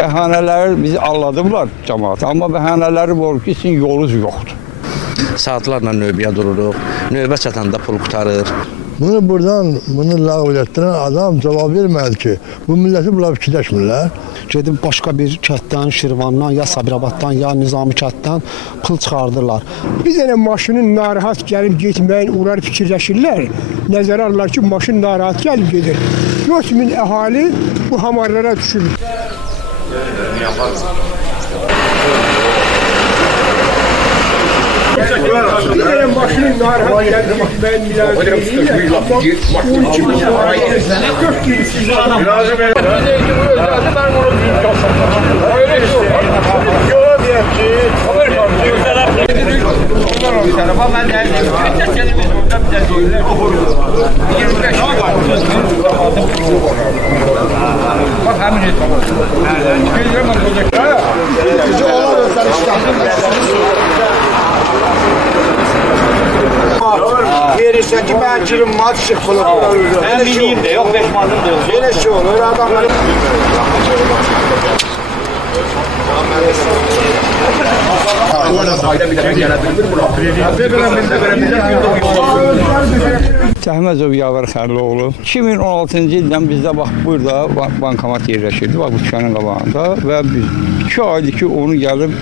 Bəhanələr bizi alladıblar cəmaat, amma bəhanələri var ki, sizin yolunuz yoxdur. Saatlarla növbəyə dururuq, növbə çatanda pul qutarır. Bunu ləğv etdirən adam cavab vermədi ki, bu milləti bunlar fikirləşmirlər. Gedib başqa bir kənddən, Şirvandan, ya Sabirabaddan, ya Nizami kənddən pul çıxardırlar. Bir dənə maşının narahat gəlib getməyin uğrar fikirləşirlər. Nəzərə alırlar ki, maşın narahat gəlib gedir. 4000 əhali bu hamarlara düşür. Bir dənə maşının narahat gəlib getməyin milləti. Verirsen ki ben kirim maç sıkılır. Ben miniyim de yok, 5 mandım da yok. Böyle şey olur adamlar. Təhməzov Yavər Xərloğlu 2016-cı ildən bizdə bax burada bankomat yerləşirdi, bax bu dükkanın qabağında və biz 2 aydır ki onu gəlib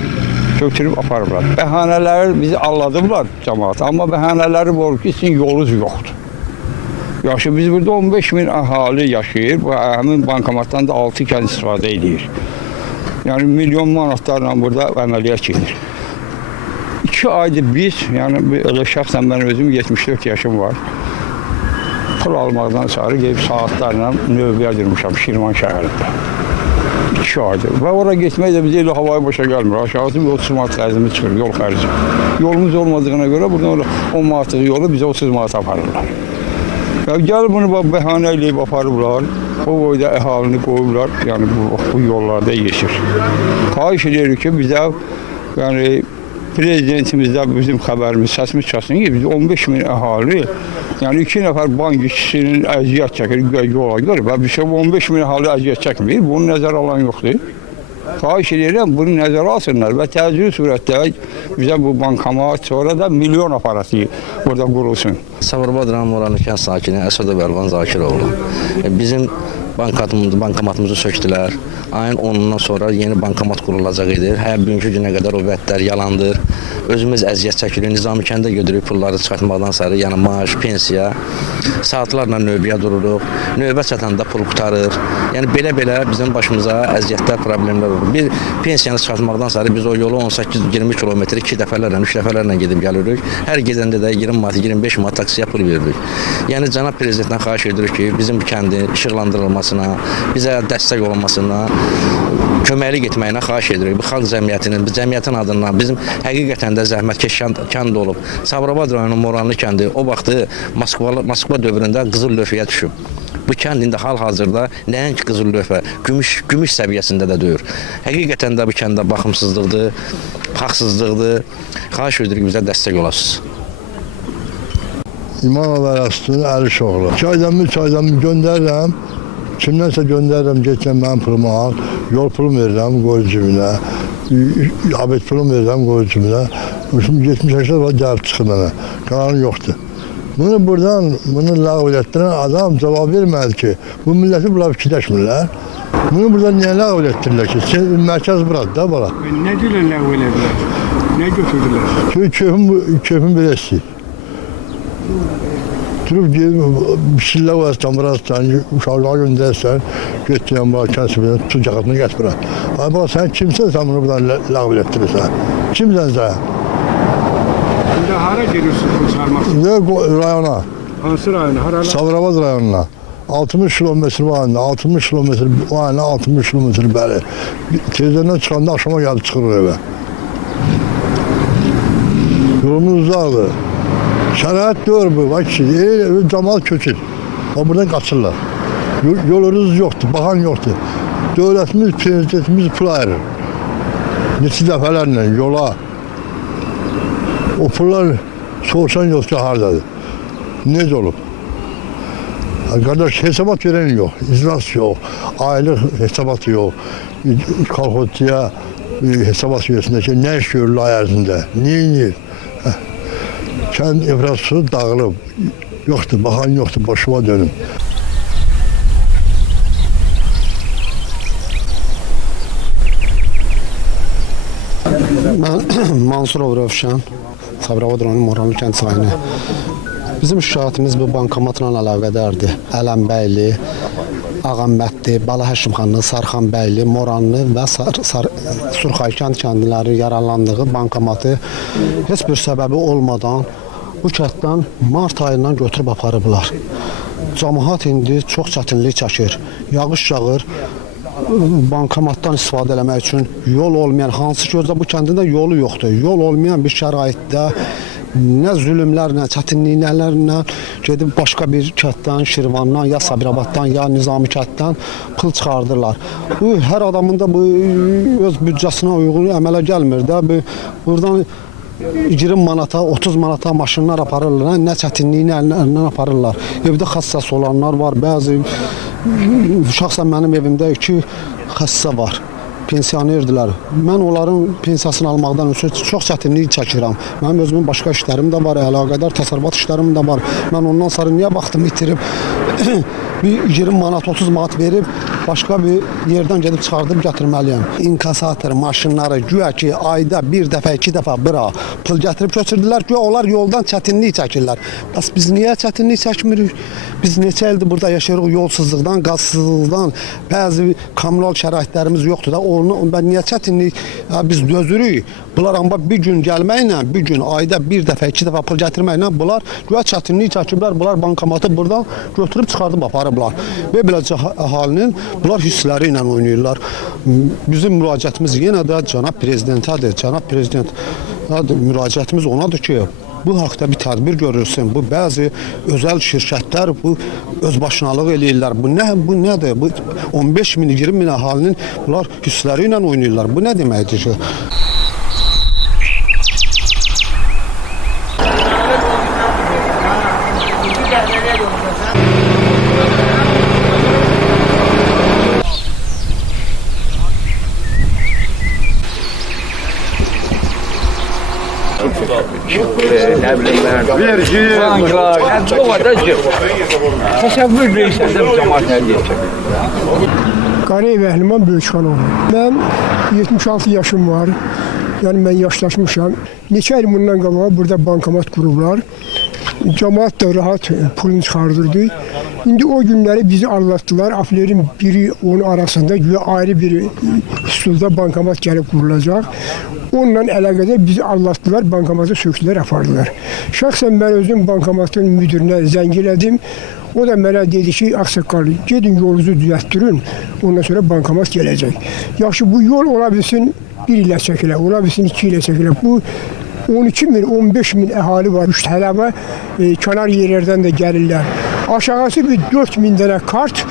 götürüb aparıblar. Bəhanələri bizi alladıblar cəmaat, amma bəhanələri var ki, sizin yolunuz yoxdur. Yaxşı, biz burada 15 min əhali yaşayır, bu həmin bankomatdan da 6 kənd istifadə edir. Yəni milyon manatlarla burada əməliyyat gedir. 2 aydır biz, yəni elə şəxsən mən özüm 74 yaşım var. Pul almaqdan sonra gelib saatlarla növbəyə durmuşam Şirvan şəhərində. 2 aydır. Və ora getmək də bizə elə havaya başa gəlmir. Aşağısı 30 manat xərcimiz çıxır, yol xərci. Yolumuz olmadığına görə buradan 10 manatlıq yolu bizə 30 manat aparırlar. Gəlib bunu bəhanə eləyib aparıblar. O boyda əhalini qoyublar, yəni bu yollarda yeşir. Xahiş edirik ki, bizə yəni prezidentimizdə bizim xəbərimiz, səsimiz çatsın ki, biz 15 min əhali, yəni 2 nəfər bank işçisinin əziyyət çəkir yola görə və bir şey 15 min əhali əziyyət çəkmir, bunu nəzərə alan yoxdur. Xahiş edirəm, bunu nəzərə alsınlar və təcili surətdə bizə bu bankomat, sonra da milyon aparatı burada qurulsun. Sabirabad rayon Moranlı kənd sakini Əsədov Əlvan Zakiroğlu. Bizim bankomatımızı söktülər. Ayın 10-dan sonra yeni bankomat qurulacaq idi. Hər bugünkü günə qədər o vədlər yalandır. Özümüz əziyyət çəkirik. Nizami kəndə götürüb pulları çıxartmaqdan sonra, yəni maaş, pensiya, saatlarla növbəyə dururuq. Növbə çatanda pul qutarır. Yəni belə bizim başımıza əziyyətlər, problemlər olur. Bir pensiyanı çıxartmaqdan sonra biz o yolu 18-20 kilometr 2 dəfələrlə, 3 dəfələrlə gedib gəlirik. Hər gedəndə də 20 manat, 25 manat taksiyə pul veririk. Yəni cənab prezidentdən xahiş edirik ki, bizim kəndin işıqlandırılmasına, bizə dəstək olunmasına, köməklik etməyinə xahiş edirik. Bu xalq cəmiyyətinin, bu cəmiyyətin adından bizim həqiqətən də zəhmətkeş kənd olub. Sabirabad rayonunun Moranlı kəndi o vaxtı Moskva dövründə qızıl lövhəyə düşüb. Bu kənd indi hal-hazırda nəinki qızıl lövhə, gümüş səviyyəsində də deyir. Həqiqətən də bu kəndə baxımsızlıqdır, haqsızlıqdır. Xahiş edirik bizə dəstək olasınız. İmanov Ərəstun Əlişoğlu. Çaydanımı göndərirəm. Kimdənsə göndərirəm, geçən mənim pulumu al. Yol pulum verirəm, qoy cibinə. Abed pulum verirəm, qoy cibinə. Şimdi 70-80 var, gəlib çıxır mənə. Qalanı yoxdur. Bunu ləğv etdirən adam cavab vermədi ki, bu milləti bunlar fikirləşmirlər. Bunu burada niyə ləğv etdirirlər ki? Mərkəz buradır da, bala. Nə deyirlər ləğv elədilər? Nə götürdülər? Çünki keyfim belə istəyir. Durub bir var, tamırastan, uşaqlığa göndərsən, götürən var, kəsbirən, tutun cəqatını gətirən. Ay bak, sən kimsən, sən bunu buradan ləğv etdirirsən? Kimsən sən? İndi hara gediyorsun bu çıxarmaq? Rayona. Hansı rayona? Sabirabad rayonuna. 60 kilometre var, 60 kilometre var, 60 kilometre bəli. Tezdən çıxanda axşama gəlib çıxırıq evə. Yolumuz uzaqdır. Şərait deyir bu, bak ki, cəmaat köçür. Buradan qaçırlar. Yolumuz yoxdur, baxan yoxdur. Dövlətimiz, prezidentimiz pul ayırır. Neçə dəfələrlə yola. O pullar sorsan yoxsa hardadır. Necə olub? Kardeş hesabat veren yok, icras yok, aylık hesabatı yok. Kolxozcuya hesabat versin ki ne iş görür ay ərzində, neyinir? Kənd infrastrukturu dağılıb, yoktur, bakan yoktur, başıma dönüm. Ben Mansurov Rövşən, Sabirabad rayonu Moranlı kənd sayını. Bizim şikayətimiz bu bankomatla əlaqədardır. Ələmbəyli, Ağammətli, Bala Həşimxanlı, Sarxanbəyli, Moranlı və Surxay kəndləri yaralandığı bankomatı heç bir səbəbi olmadan bu kənddən mart ayından götürüb aparıblar. Cəmaət indi çox çətinlik çəkir. Yağış yağır. Bankomatdan istifadə eləmək üçün yol olmayan, hansı ki bu kəndində yolu yoxdur. Yol olmayan bir şəraitdə nə zülümlərlə, çətinliklərlə gedib başqa bir kənddən, Şirvandan, ya Sabirabaddan, ya Nizami kənddən pul çıxardırlar. Bu hər adamın da bu öz büdcəsinə uyğun əmələ gəlmir də. Buradan 20 manata, 30 manata maşınlar aparırlar, nə çətinliklə aparırlar. Evdə xəstəsi olanlar var, bəzi şəxsən mənim evimdə 2 xəstə var. Pensionerdirlər. Mən onların pensiyasını almaqdan ötürü çox çətinlik çəkirəm. Mənim özümün başqa işlərim də var, əlaqədar təsərrüfat işlərim də var. Mən ondan sonra niyə vaxtımı itirib bir 20 manat, 30 manat verib başqa bir yerdən gedib çıxardıb gətirməliyəm. İnkasator maşınları güya ki ayda bir dəfə, 2 dəfə bura pul gətirib köçürdülər. Güya onlar yoldan çətinlik çəkirlər. Bəs biz niyə çətinlik çəkmirik? Biz neçə ildir burada yaşayırıq yolsuzluqdan, qazsızlıqdan, bəzi kommunal şəraitlərimiz yoxdur da. Ben niyə çətinlik biz dözürük? Bunlar amma bir gün gəlməklə, bir gün ayda bir dəfə, 2 dəfə pul gətirməklə bunlar güya çətinlik çəkiblər. Bunlar bankomatı buradan götürüb çıxardıb aparıblar. Və beləcə əhalinin bunlar hissləri ilə oynayırlar. Bizim müraciətimiz yenə də cənab prezidentədir. Cənab prezident müraciətimiz onadır ki, bu haqda bir tədbir görülsün. Bu bəzi özəl şirkətlər bu özbaşınalıq eləyirlər. Bu nədir? Bu 15 min, 20 min əhalinin bunlar hissləri ilə oynayırlar. Bu nə deməkdir ki? Vergi, banklar, bu kadar təsəvvür verirsən cəmaət əldə edəcək. Qarayev Əhliman Böyükxanoğlu. Mən 76 yaşım var. Yəni mən yaşlaşmışam. Neçə il bundan qabaq burada bankomat qurublar. Cəmaət də rahat pulunu çıxardırdı. İndi o günləri bizi anlattılar. Aflerin biri onun arasında güya ayrı bir üsulda bankomat gəlib qurulacaq. Onunla əlaqədə bizi anlattılar, bankomatı sökdülər, apardılar. Şəxsən mən özüm bankomatın müdürünə zəng elədim. O da mənə dedi ki, ağsaqqal, gedin yolunuzu düzəltdirin, ondan sonra bankomat gələcək. Yaxşı, bu yol ola bilsin 1 ilə çəkilə, ola bilsin 2 ilə çəkilə. Bu 12 min, 15 min əhali var. Tələbə kənar yerlərdən də gəlirlər. Aşağısı bir 4 min dənə kart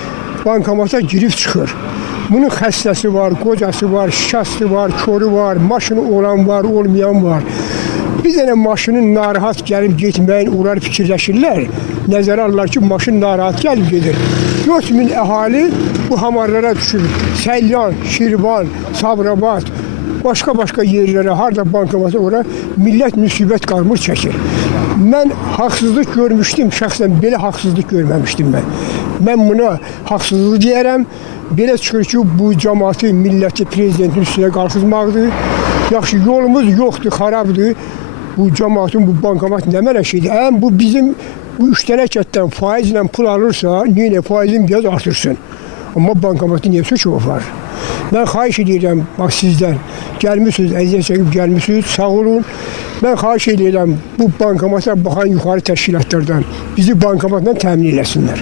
bankomata girib çıxır. Bunun xəstəsi var, qocası var, şikəsti var, körü var, maşını olan var, olmayan var. Bir dənə maşının narahat gəlib getməyin, onlar fikirləşirlər. Nəzərə alırlar ki, maşın narahat gəlib gedir. 4 min əhali bu hamarlara düşür. Səlyan, Şirvan, Sabirabad, başqa yerlərə, harada bankomata ora millət müsibət qalmır çəkir. Mən haqsızlıq görmüşdüm, şəxsən belə haqsızlıq görməmişdim mən. Mən buna haqsızlıq deyərəm. Belə çıxır ki, bu cəmaatı, milləti, prezidentin üstünə qalxızmaqdır. Yaxşı, yolumuz yoxdur, xarabdır. Bu cəmaatın, bu bankomat nə mənə şeydir? Bu bizim bu 3 dənə kətdən faizlə pul alırsa, niyə faizin biraz artırsın? Amma bankomatı niyə söküb var? Mən xahiş edirəm sizdən, gəlmişsiniz, əziyyət çəkib gəlmişsiniz, sağ olun. Mən xahiş edirəm bu bankomata baxan yuxarı təşkilatlardan bizi bankomatla təmin eləsinlər.